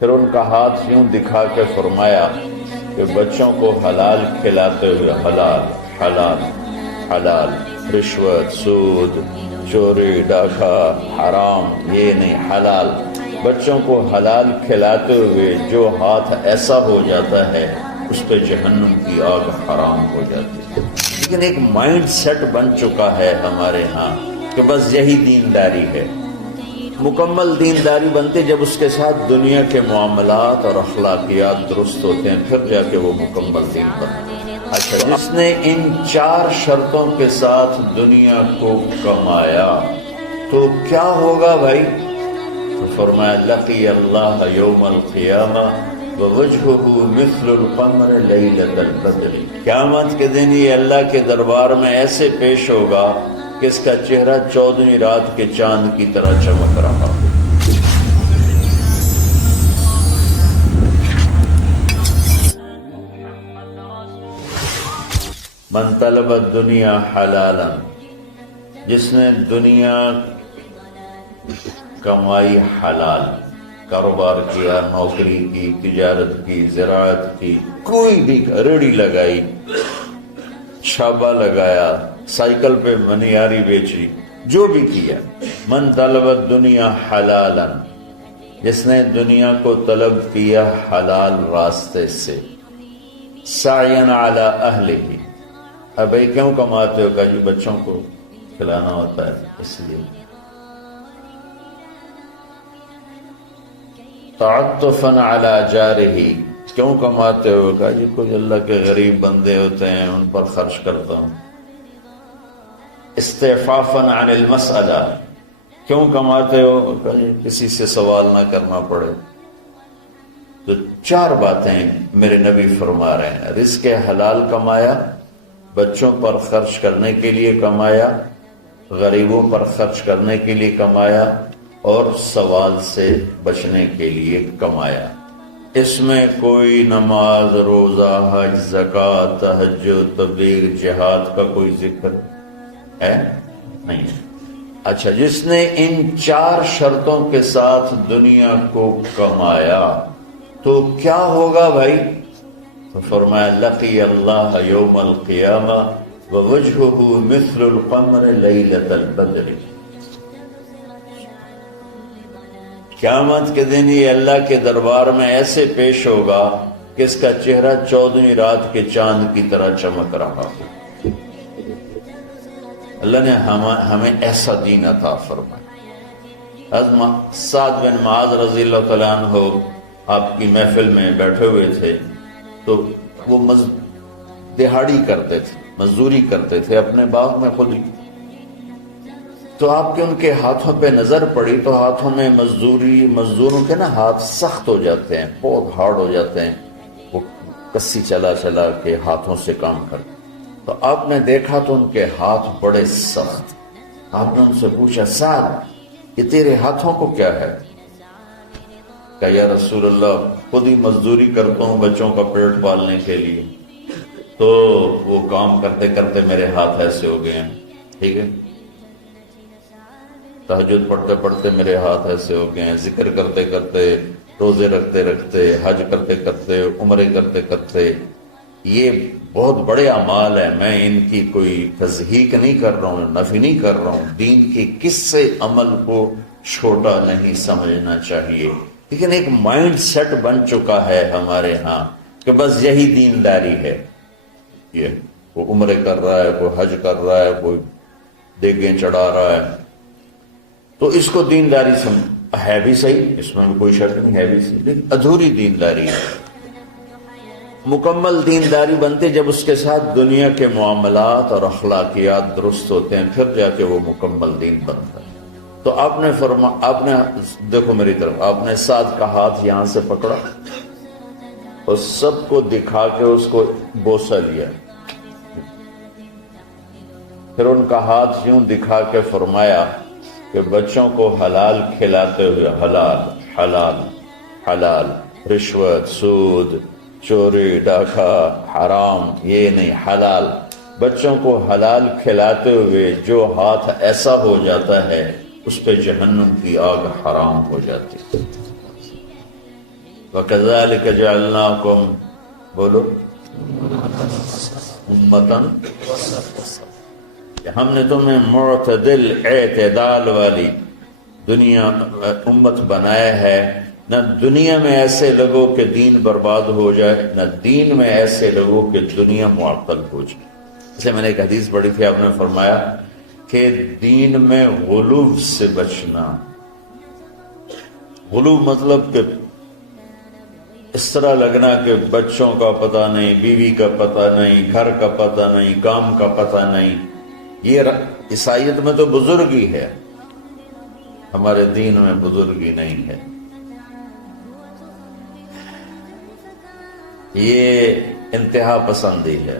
پھر ان کا ہاتھ یوں دکھا کے فرمایا کہ بچوں کو حلال کھلاتے ہوئے حلال حلال حلال، رشوت، سود، چوری، ڈاکہ، حرام یہ نہیں، حلال، بچوں کو حلال کھلاتے ہوئے جو ہاتھ ایسا ہو جاتا ہے اس پہ جہنم کی آگ حرام ہو جاتی ہے۔ لیکن ایک مائنڈ سیٹ بن چکا ہے ہمارے ہاں کہ بس یہی دینداری ہے۔ مکمل دینداری بنتی جب اس کے ساتھ دنیا کے معاملات اور اخلاقیات درست ہوتے ہیں، پھر جا کے وہ مکمل دین بنتا ہے۔ اچھا، جس نے ان 4 شرطوں کے ساتھ دنیا کو کمایا تو کیا ہوگا بھائی؟ تو فرمایا لقی اللہ یوم القیامہ ووجہہ مثل القمر لیلۃ البدر، قیامت کے دن یہ اللہ کے دربار میں ایسے پیش ہوگا کہ اس کا چہرہ 14ویں رات کے چاند کی طرح چمک رہا ہو۔ من طلب الدنیا حلالا، جس نے دنیا کمائی حلال، کاروبار کیا، نوکری کی، تجارت کی، زراعت کی، کوئی بھی ریڑھی لگائی، چھابا لگایا، سائیکل پہ منیاری بیچی، جو بھی کیا، من طلب الدنیا حلالا، جس نے دنیا کو طلب کیا حلال راستے سے، سعین علی اہلہ، اب بھائی کیوں کماتے ہو؟ کہا جی بچوں کو کھلانا ہوتا ہے اس لیے۔ تعطفا علی جارہ، کیوں کماتے ہو؟ کہا جی کوئی اللہ کے غریب بندے ہوتے ہیں ان پر خرچ کرتا ہوں۔ استعفافا عن المسئلہ، کیوں کماتے ہو؟ کہا جی کسی سے سوال نہ کرنا پڑے۔ تو 4 باتیں میرے نبی فرما رہے ہیں، رزق حلال کمایا، بچوں پر خرچ کرنے کے لیے کمایا، غریبوں پر خرچ کرنے کے لیے کمایا، اور سوال سے بچنے کے لیے کمایا۔ اس میں کوئی نماز، روزہ، حج، زکوٰۃ، تہجد، تبلیغ، جہاد کا کوئی ذکر ہے نہیں۔ اچھا، جس نے ان 4 شرطوں کے ساتھ دنیا کو کمایا تو کیا ہوگا بھائی؟ تو فرمایا لقی اللہ یوم القیامہ ووجہہ مثل القمر لیلۃ البدر، قیامت کے دن یہ اللہ کے دربار میں ایسے پیش ہوگا کہ اس کا چہرہ 14ویں رات کے چاند کی طرح چمک رہا ہو۔ اللہ نے ہمیں ایسا دین عطا فرمایا۔ حضرت سعد بن معاذ رضی اللہ تعالیٰ عنہ آپ کی محفل میں بیٹھے ہوئے تھے تو وہ دہاڑی کرتے تھے، مزدوری کرتے تھے اپنے باغ میں خود ہی۔ تو آپ کے ان کے ہاتھوں پہ نظر پڑی تو ہاتھوں میں مزدوروں کے نا ہاتھ سخت ہو جاتے ہیں، بہت ہارڈ ہو جاتے ہیں، وہ کسی چلا چلا کے ہاتھوں سے کام کرتے۔ تو آپ نے دیکھا تو ان کے ہاتھ بڑے سخت۔ آپ نے ان سے پوچھا سعد یہ تیرے ہاتھوں کو کیا ہے؟ کہا یا رسول اللہ خود ہی مزدوری کرتا ہوں بچوں کا پیٹ پالنے کے لیے، تو وہ کام کرتے کرتے میرے ہاتھ ایسے ہو گئے ہیں، ٹھیک ہے، تہجد پڑھتے پڑھتے میرے ہاتھ ایسے ہو گئے ہیں، ذکر کرتے کرتے، روزے رکھتے رکھتے، حج کرتے کرتے، عمرے کرتے کرتے، یہ بہت بڑے اعمال ہیں، میں ان کی کوئی تضحیق نہیں کر رہا ہوں، نفی نہیں کر رہا ہوں، دین کے کس عمل کو چھوٹا نہیں سمجھنا چاہیے۔ لیکن ایک مائنڈ سیٹ بن چکا ہے ہمارے ہاں کہ بس یہی دینداری ہے، یہ کوئی عمرے کر رہا ہے، کوئی حج کر رہا ہے، کوئی دیگیں چڑھا رہا ہے، تو اس کو دینداری ہے بھی صحیح، اس میں کوئی شک نہیں، ہے بھی صحیح، لیکن ادھوری دینداری ہے۔ مکمل دینداری بنتی جب اس کے ساتھ دنیا کے معاملات اور اخلاقیات درست ہوتے ہیں، پھر جا کے وہ مکمل دین بنتا ہے۔ تو آپ نے دیکھو میری طرف، آپ نے سعد کا ہاتھ یہاں سے پکڑا اور سب کو دکھا کے اس کو بوسہ لیا، پھر ان کا ہاتھ یوں دکھا کے فرمایا کہ بچوں کو حلال کھلاتے ہوئے حلال حلال حلال، رشوت، سود، چوری، ڈاکہ، حرام یہ نہیں، حلال، بچوں کو حلال کھلاتے ہوئے جو ہاتھ ایسا ہو جاتا ہے اس پہ جہنم کی آگ حرام ہو جاتی ہے۔ وَكَذَلِكَ جَعَلْنَاكُمْ، بولو، امتاً، کہ ہم نے تمہیں معتدل، اعتدال والی دنیا امت بنایا ہے، نہ دنیا میں ایسے لگو کہ دین برباد ہو جائے، نہ دین میں ایسے لگو کہ دنیا معطل ہو جائے۔ اسے میں نے ایک حدیث پڑھی تھی، آپ نے فرمایا کہ دین میں غلو سے بچنا۔ غلو مطلب کہ اس طرح لگنا کہ بچوں کا پتہ نہیں، بیوی کا پتہ نہیں، گھر کا پتہ نہیں، کام کا پتہ نہیں۔ یہ عیسائیت میں تو بزرگی ہے، ہمارے دین میں بزرگی نہیں ہے۔ یہ انتہا پسندی ہے۔